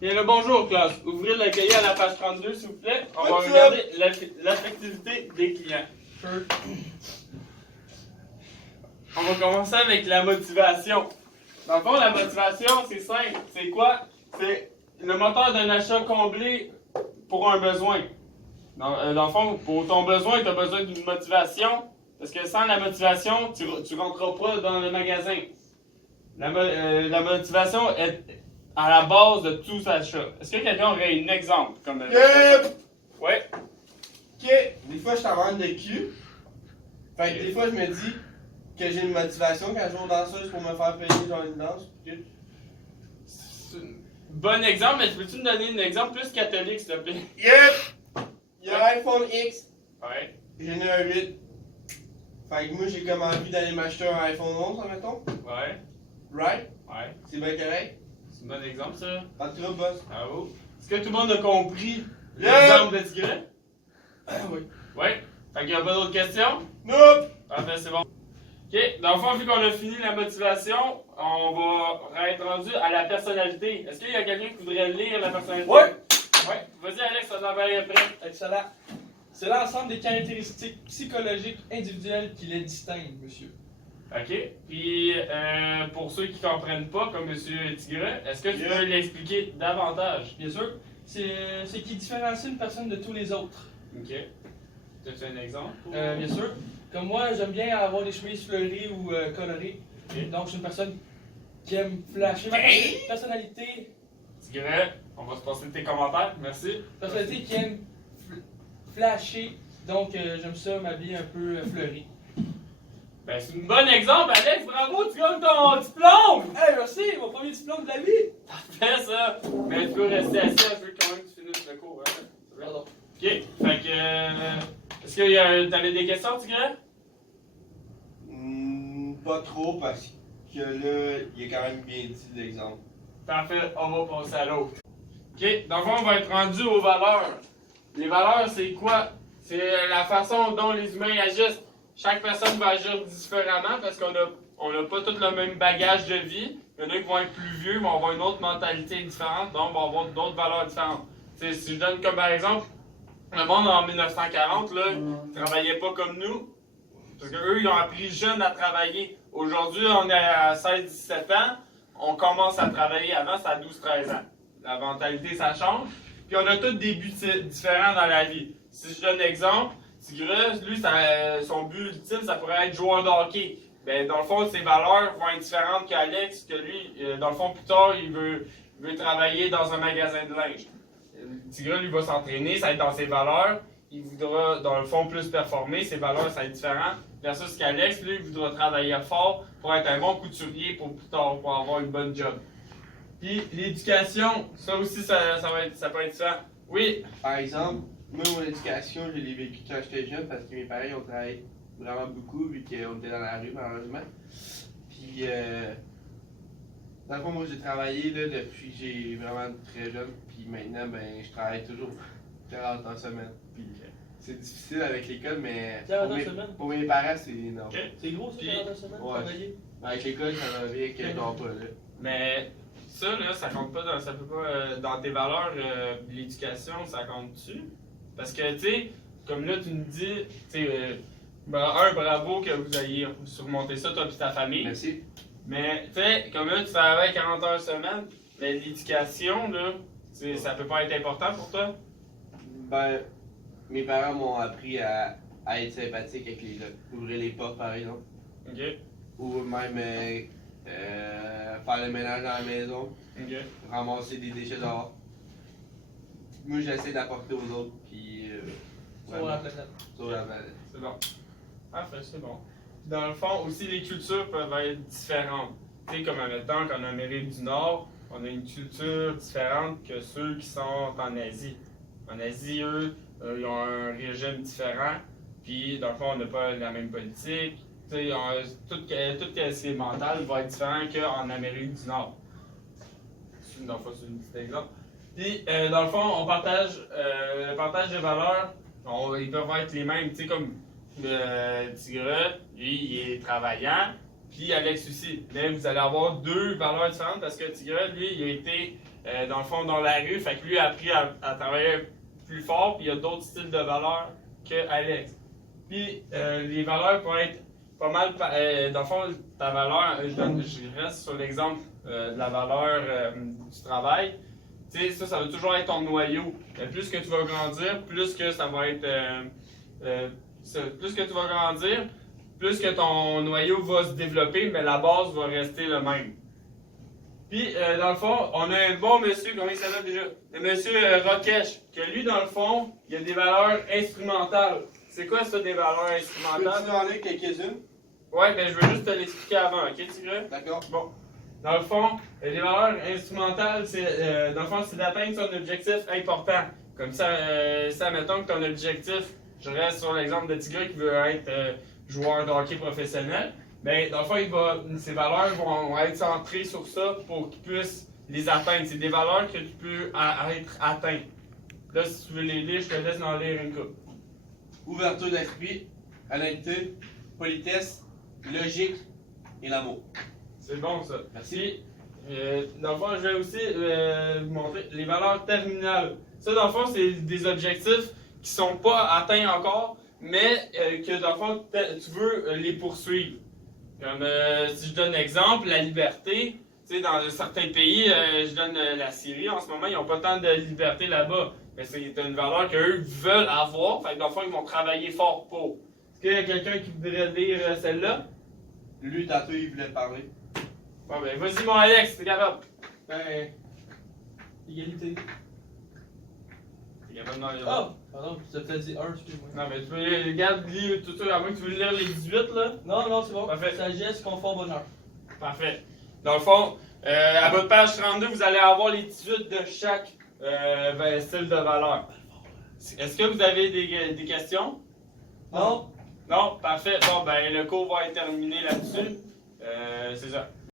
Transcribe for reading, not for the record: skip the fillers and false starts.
Bien le bonjour, classe. Ouvrez le cahier à la page 32, s'il vous plaît. On va What's regarder l'affectivité des clients. On va commencer avec la motivation. Dans le fond, la motivation, c'est simple. C'est quoi? C'est le moteur d'un achat comblé pour un besoin. Dans le fond, pour ton besoin, tu as besoin d'une motivation. Parce que sans la motivation, tu ne rentreras pas dans le magasin. La motivation est à la base de tout achat. Est-ce que quelqu'un aurait un exemple? Comme Ouais. Ok, des fois je suis en manque de cul. Fait que des fois je me dis que j'ai une motivation quand je vais aux danseuses pour me faire payer genre une danse. C'est un bon exemple, mais peux-tu me donner un exemple plus catholique, s'il te plaît? Yep! Il y a l'iPhone X, Ouais. j'en ai un 8. Fait que moi j'ai comme envie d'aller m'acheter un iPhone 11, admettons. Ouais. Right? Ouais. C'est bien correct? C'est un bon exemple, ça. Pas de trouble, boss. Bravo. Est-ce que tout le monde a compris Yeah! l'exemple de Tigre? Oui. Ouais. Fait qu'il n'y a pas d'autres questions? Nope! Parfait, c'est bon. Ok, dans le fond, vu qu'on a fini la motivation, on va être rendu à la personnalité. Est-ce qu'il y a quelqu'un qui voudrait lire la personnalité? Ouais. Ouais. Vas-y, Alex, on en va aller après. Excellent. C'est l'ensemble des caractéristiques psychologiques individuelles qui les distinguent, monsieur. OK. Puis, pour ceux qui ne comprennent pas, comme M. Tigre, est-ce que tu peux l'expliquer davantage? Bien sûr, c'est ce qui différencie une personne de tous les autres. OK. As-tu un exemple? Bien sûr. Comme moi, j'aime bien avoir des chemises fleuries ou colorées. Ok. Donc, je suis une personne qui aime flasher. Ma personnalité, Tigre, on va se passer tes commentaires. Merci. personnalité qui aime flasher. Donc, j'aime ça m'habiller un peu fleuri. Ben, c'est un bon exemple, Alex. Bravo, tu gagnes ton diplôme! Hey, merci, mon premier diplôme de la vie! Fais ça! Mais tu peux rester assis un peu quand même que tu finisses le cours. Hein? Pardon. OK. Fait que. Est-ce que t'avais des questions, Tigre? Pas trop parce que là, il est quand même bien dit l'exemple. Parfait, on va passer à l'autre. OK, dans le fond, on va être rendu aux valeurs. Les valeurs, c'est quoi? C'est la façon dont les humains agissent. Chaque personne va agir différemment parce qu'on n'a pas tous le même bagage de vie. Il y en a qui vont être plus vieux, vont avoir une autre mentalité différente, donc vont avoir d'autres valeurs différentes. T'sais, si je donne comme par exemple, le monde en 1940, là, ils travaillait pas comme nous. Parce qu'eux, ils ont appris jeunes à travailler. Aujourd'hui, on est à 16-17 ans. On commence à travailler. Avant, c'était à 12-13 ans. La mentalité, ça change. Puis on a tous des buts différents dans la vie. Si je donne l'exemple, Tigre, lui, son but ultime, ça pourrait être joueur de hockey. Ben, dans le fond, ses valeurs vont être différentes qu'Alex, que lui, dans le fond, plus tard, il veut travailler dans un magasin de linge. Tigre, lui, va s'entraîner, ça va être dans ses valeurs. Il voudra, dans le fond, plus performer. Ses valeurs, ça va être différent. Versus qu'Alex, lui, il voudra travailler fort pour être un bon couturier pour plus tard, pour avoir une bonne job. Puis l'éducation, ça aussi, ça peut être ça. Oui. Par exemple, moi, mon éducation, je l'ai vécu quand j'étais jeune parce que mes parents ils ont travaillé vraiment beaucoup vu qu'on était dans la rue, malheureusement. Puis, dans le fond, moi, j'ai travaillé là, depuis que j'ai vraiment très jeune. Puis maintenant, ben, je travaille toujours 40 heures semaine. Puis, c'est difficile avec l'école, mais 40 heures semaine? pour mes parents, c'est énorme. Ok. C'est gros, ça, Puis- 40 heures semaine, Ouais. travailler? Avec l'école, ça va bien que je dors pas là. Mais ça, là, ça compte pas dans, ça peut pas, dans tes valeurs, l'éducation, ça compte-tu? Parce que, tu sais, comme là, tu me dis, tu sais, bravo que vous ayez surmonté ça, toi et ta famille. Merci. Mais, tu sais, comme là, tu travailles 40 heures semaine, mais l'éducation, là, ça peut pas être important pour toi? Ben, mes parents m'ont appris à être sympathique avec les autres. Ouvrir les portes, par exemple. Ok, Ou même faire le ménage dans la maison. ok. Ramasser des déchets dehors. Moi, j'essaie d'apporter aux autres, puis. Sur la planète. Sur la planète. C'est bon. Parfait, c'est bon. Dans le fond, aussi, les cultures peuvent être différentes. Tu sais, comme admettons qu'en Amérique du Nord, on a une culture différente que ceux qui sont en Asie. En Asie, eux, ils ont un régime différent. Puis, dans le fond, on n'a pas la même politique. Tu sais, tout ce qui est mental va être différent qu'en Amérique du Nord. Dans le fond, c'est un petit exemple. Puis, dans le fond, on partage le partage de valeurs. Ils peuvent être les mêmes. Tu sais, comme Tigre, lui, il est travaillant. puis Alex aussi. Mais vous allez avoir deux valeurs différentes parce que Tigre, lui, il a été dans le fond dans la rue, fait que lui a appris à travailler plus fort, puis il y a d'autres styles de valeurs que Alex. Puis les valeurs vont être pas mal, dans le fond, ta valeur, je reste sur l'exemple de la valeur du travail. Tu sais, ça va toujours être ton noyau. Plus que tu vas grandir, plus que ça va être. Plus que tu vas grandir, plus que ton noyau va se développer, mais la base va rester le même. Puis, dans le fond, on a un bon monsieur, comment il s'appelle déjà? Le monsieur Rokesh, que lui, dans le fond, il a des valeurs instrumentales. C'est quoi ça, des valeurs instrumentales? Peux-tu en lire quelques-unes? Ouais, mais je veux juste te l'expliquer avant, ok, Tigre? D'accord. Bon. Dans le fond, les valeurs instrumentales, c'est dans le fond, c'est d'atteindre son objectif important. Comme ça, mettons que ton objectif, je reste sur l'exemple de Tigre qui veut être joueur de hockey professionnel. Ben, dans le fond, ces valeurs vont être centrées sur ça pour qu'il puisse les atteindre. C'est des valeurs que tu peux être atteint. Là, si tu veux les lire, je te laisse en lire une couple. Ouverture d'esprit, honnêteté, politesse, logique et l'amour. C'est bon ça. Merci. Dans le fond, je vais aussi vous montrer les valeurs terminales. Ça, dans le fond, c'est des objectifs qui sont pas atteints encore, mais que dans le fond, tu veux les poursuivre. Comme si je donne exemple, la liberté. Tu sais, dans certains pays, je donne la Syrie en ce moment, ils n'ont pas tant de liberté là-bas. Mais c'est une valeur qu'eux veulent avoir, fait que dans le fond, ils vont travailler fort pour. Est-ce qu'il y a quelqu'un qui voudrait lire celle-là? Lui, tantôt, il voulait parler. Bon, ben, vas-y, mon Alex, t'es capable. Ben. Égalité. T'es capable d'en lire. Ah! Pardon, tu as peut-être dit 1, excuse-moi. Non, mais tu peux regarde, lire tout ça, à moins que tu veux lire les 18, là. Non, c'est bon. Parfait. Sagesse, confort, bonheur. Parfait. Dans le fond, à votre page 32, vous allez avoir les 18 de chaque style de valeur. Est-ce que vous avez des questions? Non? Non? Parfait. Bon, ben, le cours va être terminé là-dessus. C'est ça.